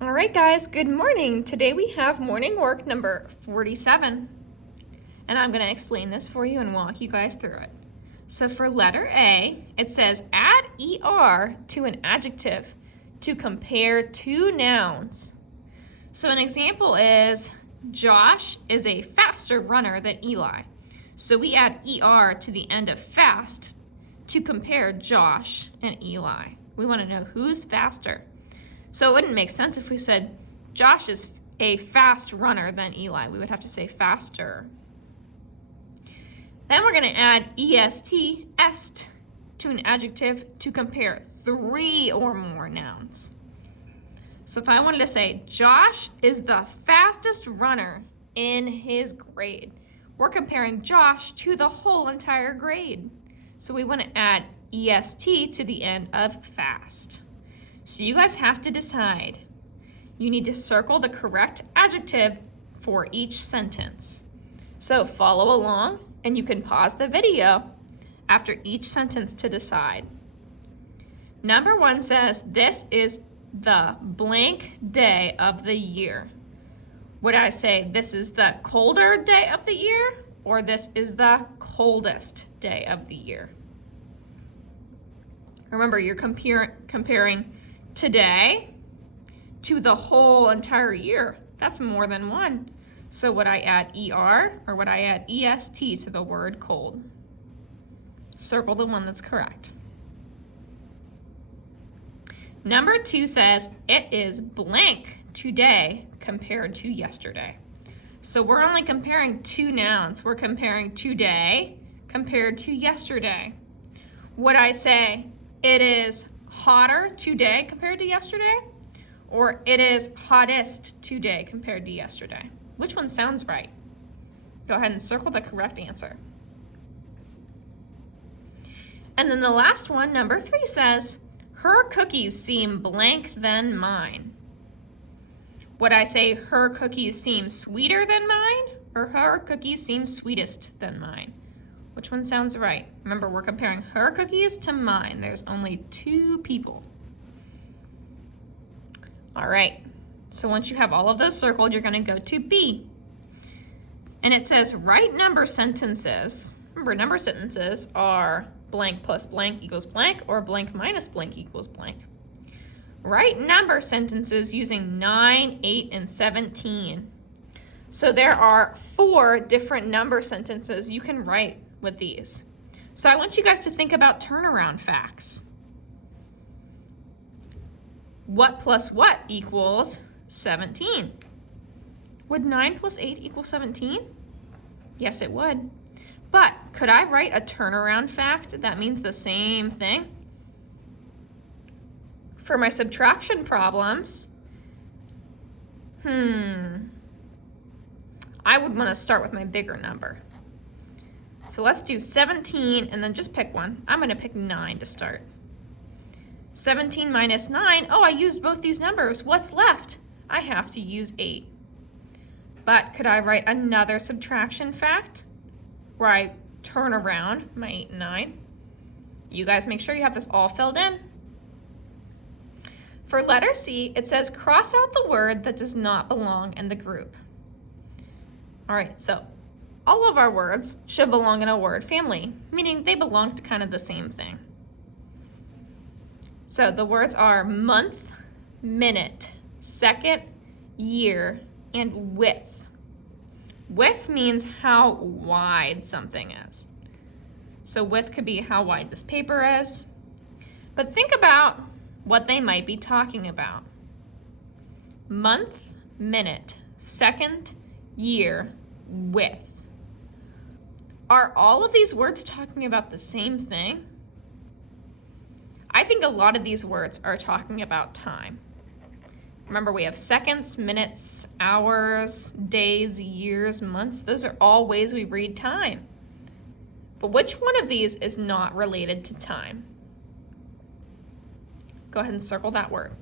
All right, guys, good morning. Today we have morning work number 47, and I'm going to explain this for you and walk you guys through it. So for letter A, it says add ER to an adjective to compare two nouns. So an example is Josh is a faster runner than Eli. So we add ER to the end of fast to compare Josh and Eli. We want to know who's faster. So it wouldn't make sense if we said Josh is a fast runner than Eli. We would have to say faster. Then we're going to add est to an adjective to compare three or more nouns. So if I wanted to say Josh is the fastest runner in his grade, we're comparing Josh to the whole entire grade. So we want to add est to the end of fast. So you guys have to decide. You need to circle the correct adjective for each sentence. So follow along, and you can pause the video after each sentence to decide. Number 1 says, this is the blank day of the year. Would I say this is the colder day of the year, or this is the coldest day of the year? Remember, you're comparing today to the whole entire year. That's more than one. So would I add ER or would I add EST to the word cold? Circle the one that's correct. Number 2 says it is blank today compared to yesterday. So we're only comparing two nouns. We're comparing today compared to yesterday. Would I say it is hotter today compared to yesterday? Or it is hottest today compared to yesterday? Which one sounds right? Go ahead and circle the correct answer. And then the last one, number 3, says, her cookies seem blank than mine. Would I say her cookies seem sweeter than mine? Or her cookies seem sweetest than mine? Which one sounds right? Remember, we're comparing her cookies to mine. There's only 2 people. All right, so once you have all of those circled, you're gonna go to B. And it says write number sentences. Remember, number sentences are blank plus blank equals blank or blank minus blank equals blank. Write number sentences using 9, 8, and 17. So there are 4 different number sentences you can write with these. So I want you guys to think about turnaround facts. What plus what equals 17? Would 9 plus 8 equal 17? Yes, it would. But could I write a turnaround fact that means the same thing? For my subtraction problems, I would want to start with my bigger number. So let's do 17 and then just pick one. I'm going to pick 9 to start. 17 minus 9, oh, I used both these numbers. What's left? I have to use 8. But could I write another subtraction fact where I turn around my 8 and 9? You guys make sure you have this all filled in. For letter C, it says cross out the word that does not belong in the group. All right, so all of our words should belong in a word family, meaning they belong to kind of the same thing. So the words are month, minute, second, year, and width. Width means how wide something is. So width could be how wide this paper is. But think about what they might be talking about. Month, minute, second, year, width. Are all of these words talking about the same thing? I think a lot of these words are talking about time. Remember, we have seconds, minutes, hours, days, years, months. Those are all ways we read time. But which one of these is not related to time? Go ahead and circle that word.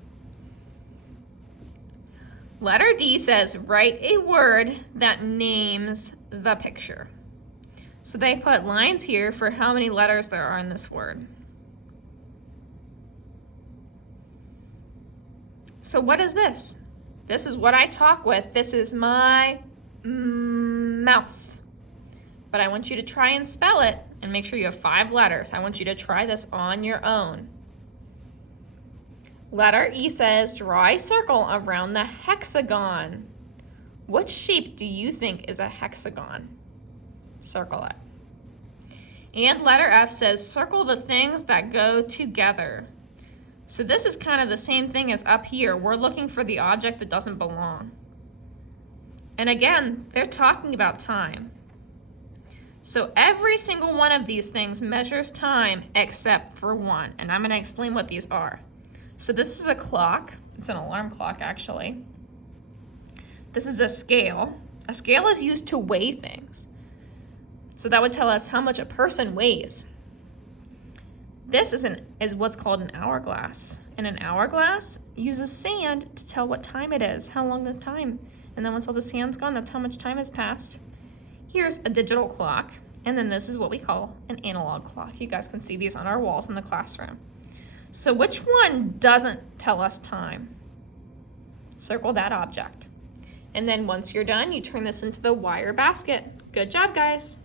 Letter D says, write a word that names the picture. So they put lines here for how many letters there are in this word. So what is this? This is what I talk with. This is my mouth. But I want you to try and spell it and make sure you have 5 letters. I want you to try this on your own. Letter E says, draw a circle around the hexagon. What shape do you think is a hexagon? Circle it. And letter F says, circle the things that go together. So this is kind of the same thing as up here. We're looking for the object that doesn't belong. And again, they're talking about time. So every single one of these things measures time except for one. And I'm going to explain what these are. So this is a clock. It's an alarm clock, actually. This is a scale. A scale is used to weigh things. So that would tell us how much a person weighs. This is what's called an hourglass. And an hourglass uses sand to tell what time it is, how long the time. And then once all the sand's gone, that's how much time has passed. Here's a digital clock. And then this is what we call an analog clock. You guys can see these on our walls in the classroom. So which one doesn't tell us time? Circle that object. And then once you're done, you turn this into the wire basket. Good job, guys.